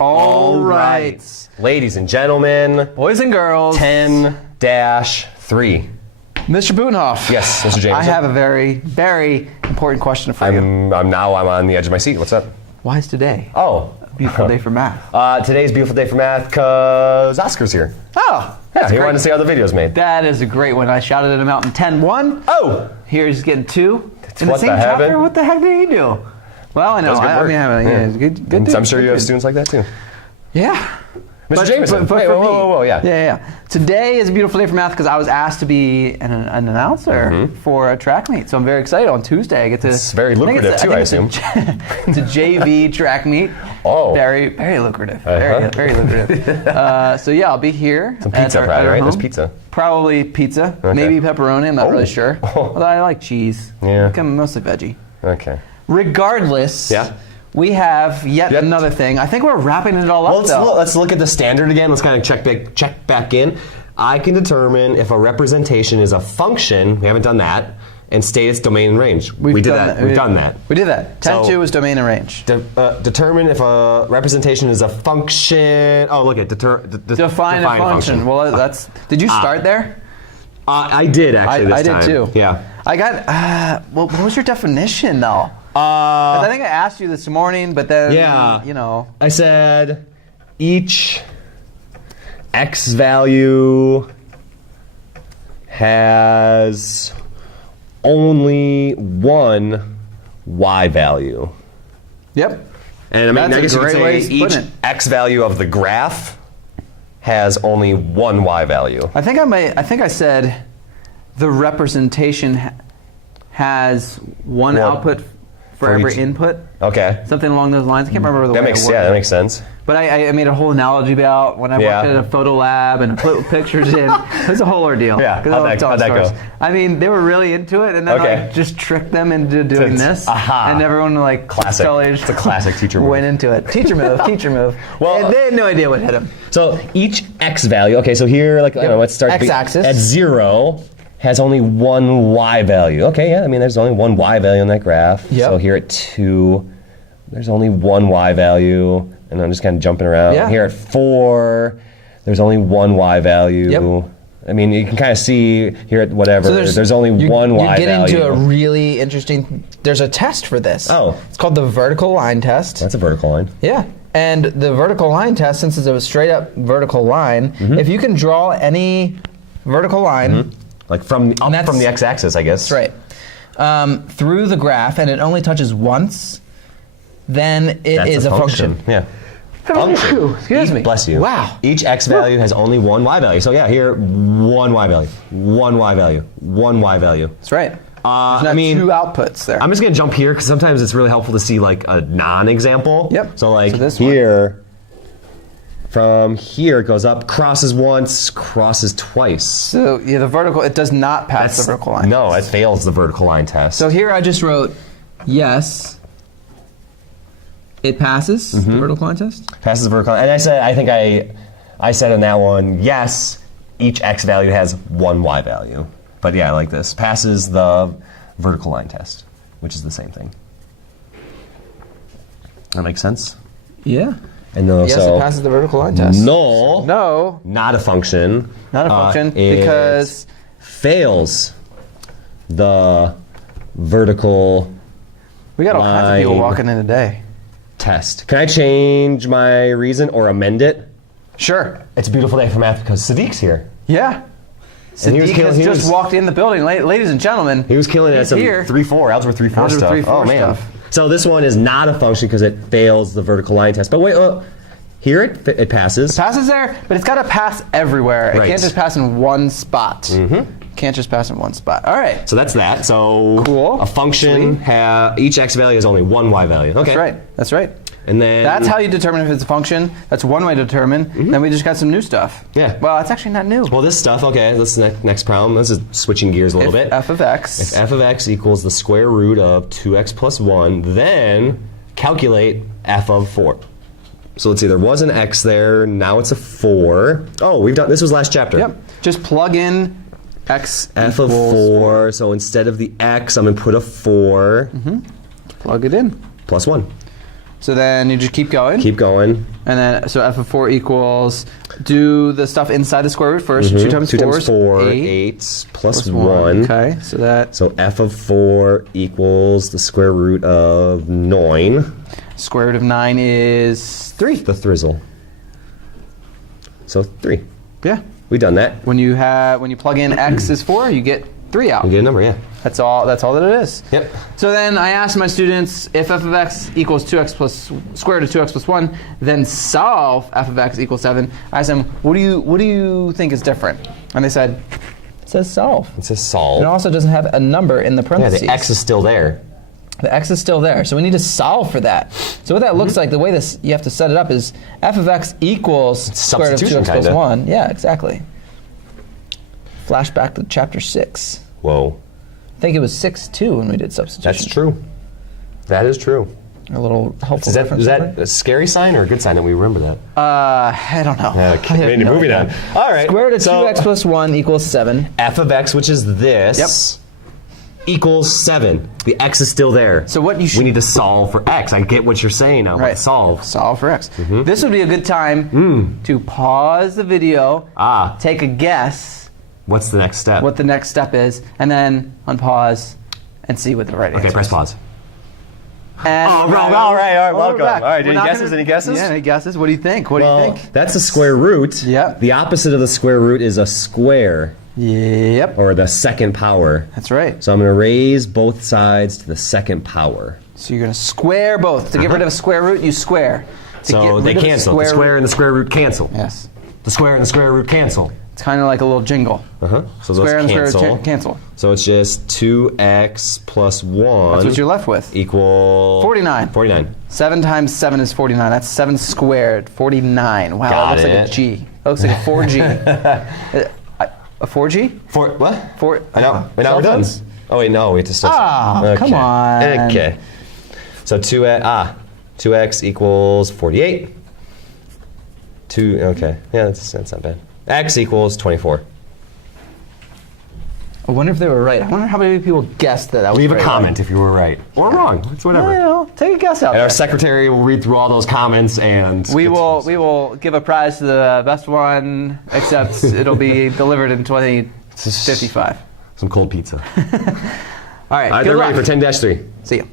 All right. Ladies and gentlemen. Boys and girls. 10-3. Mr. Boonhoff. Yes, Mr. Jameson. I have a very, very important question for you. I'm on the edge of my seat. What's up? Why is today? Oh. A beautiful day for math. Today's a beautiful day for math because Oscar's here. Oh. Yeah, he wanted to see how the video's made. That is a great one. I shouted at him out in 10-1. Oh. Here's getting 2. That's in the same chapter? What the heck did he do? Well, I know. Good I'm sure you have students like that too. Yeah. Mr. Jameson. Whoa, yeah. Yeah. Today is a beautiful day for math because I was asked to be an announcer for a track meet. So I'm very excited. On Tuesday, I get to. It's very lucrative too, I assume. It's a JV track meet. Oh. Very, very lucrative. Very lucrative. So yeah, I'll be here. Some pizza, probably, right? There's pizza. Probably pizza. Okay. Maybe pepperoni. I'm not really sure. Although I like cheese. Yeah. I'm mostly veggie. Okay. Regardless. Yeah. We have yet another thing. I think we're wrapping it all up, though. Let's look at the standard again. Let's kind of check back in. I can determine if a representation is a function. We haven't done that. And state its domain and range. We did that. We've done that. We did that. 10-2 is domain and range. Determine if a representation is a function. Oh, look at define a function. Well, that's. Did you start there? I did actually. I did too. Yeah. I got. What was your definition though? I think I asked you this morning, but then you know. I said each x value has only one y value. Yep. And I mean, I guess you could say each it. x value of the graph has only one y value. I think I said the representation has one output for every input. Okay. Something along those lines. I can't remember the way I worded it. Yeah, that makes sense. But I made a whole analogy about when I worked at a photo lab and put pictures in. It was a whole ordeal. Yeah, how'd that go? I mean, they were really into it, and then I just tricked them into doing this. And everyone classic. It's a classic teacher move. Went into it. Teacher move, teacher move. Well, they had no idea what hit them. So each x value, okay, so here, let's start x-axis. At 0, has only one y value. Okay, yeah, I mean, there's only one y value in that graph. Yep. So here at 2, there's only one y value, and I'm just kind of jumping around. Yeah. Here at 4, there's only one y value. Yep. I mean, you can kind of see here at whatever, so there's only one y value. You get into a really interesting, there's a test for this. Oh. It's called the vertical line test. That's a vertical line. Yeah. And the vertical line test, since it's a straight up vertical line, if you can draw any vertical line, like from the x-axis, I guess. That's right. Through the graph, and it only touches once, then it is a function. Yeah. Function. Excuse me. Bless you. Wow. Each x value has only one y value. So yeah, here, one y value, one y value, one y value. That's right. There's not two outputs there. I'm just going to jump here because sometimes it's really helpful to see like a non-example. Yep. So this here, from here it goes up, crosses once, crosses twice. So yeah, the vertical, it does not pass the vertical line. No, it fails the vertical line test. So here I just wrote, yes, it passes the vertical line test. Passes the vertical line. And I said in that one, yes, each x value has one y value. But yeah, I like this. Passes the vertical line test, which is the same thing. That makes sense? Yeah. And yes, it passes the vertical line test. No. Not a function. Not a function because fails the vertical. We got all kinds of people walking in today. Test. Can I change my reason or amend it? Sure. It's a beautiful day for math because Sadiq's here. Yeah. Sadiq has just walked in the building. Ladies and gentlemen, he was killing it at some 3-4, Algebra 3-4 stuff. 3-4 stuff. So this one is not a function because it fails the vertical line test. But wait, here it passes. It passes there, but it's got to pass everywhere. Right. It can't just pass in one spot. Can't just pass in one spot. All right. So that's that. So cool. A function, each x value has only one y value. Okay. That's right. That's right. And then that's how you determine if it's a function. That's one way to determine. Then we just got some new stuff. Yeah. Well, it's actually not new. Well, this stuff, okay, that's the next problem. This is switching gears a little bit. F of x. If f of x equals the square root of 2x plus 1, then calculate f of 4. So let's see, there was an x there, now it's a 4. Oh, this was last chapter. Yep. Just plug in x f of 4. So instead of the x, I'm going to put a 4. Plug it in. Plus 1. So then you just keep going. Keep going. And then, so f of 4 equals, do the stuff inside the square root first. 2 times 4 times is 4, 8. 8 plus 1. Okay, so that. So f of 4 equals the square root of 9. Square root of 9 is 3. The thrizzle. So 3. Yeah. We've done that. When you plug in x is 4, you get 3 out. You get a number, yeah. That's all that it is. Yep. So then I asked my students, if f of x equals 2x plus square root of 2x plus 1, then solve f of x equals 7. I asked them, what do you think is different? And they said, it says solve. It says solve. It also doesn't have a number in the Yeah, parentheses. the x is still there. The x is still there, so we need to solve for that. So what that looks like, the way this you have to set it up is f of x equals square root of 2x plus 1. Yeah, exactly. Flashback to chapter 6. Whoa. I think it was 6-2 when we did substitution. That's true. That is true. A little helpful reference. Is that a scary sign or a good sign that we remember that? I don't know. Okay, moving on. All right. Square root of 2x plus 1 equals 7. F of x, which is this, equals 7. The x is still there. So what you should... We need to solve for x. I get what you're saying now. Right. Solve. Solve for x. This would be a good time to pause the video, take a guess What's the next step? what the next step is, and then unpause and see what the right answer is. Okay, press pause. And All right, welcome. we're back. All right, We're any not guesses? gonna- Any guesses? Yeah, any guesses? What do you think? What do you think? That's the square root. Yep. The opposite of the square root is a square, Yep. or the second power. That's right. So I'm going to raise both sides to the second power. So you're going to square both. To get rid of a square root, you square. To get So they rid of cancel. The square and the square root cancel. Yes. The square and the square root cancel. It's kind of like a little jingle. So Square those and cancel. square root cancel. So it's just 2x plus 1. That's what you're left with. Equal 49. 49. 7 times 7 is 49. That's 7 squared. 49. Wow, Got that looks like it. a G. That looks like a 4G. A 4G? For what? Four. I know. Wait, now Cell we're done. phones? Oh wait, no, we have to still. Come on. Okay. So 2x equals 48. Okay. Yeah, that's not bad. X equals 24. I wonder if they were right. I wonder how many people guessed that. Leave a comment if you were right or wrong. It's whatever. You know, take a guess out And there. our secretary will read through all those comments and We will give a prize to the best one, except it'll be delivered in 2055. some cold pizza. All right, All right, good they're luck. ready for 10-3. See you.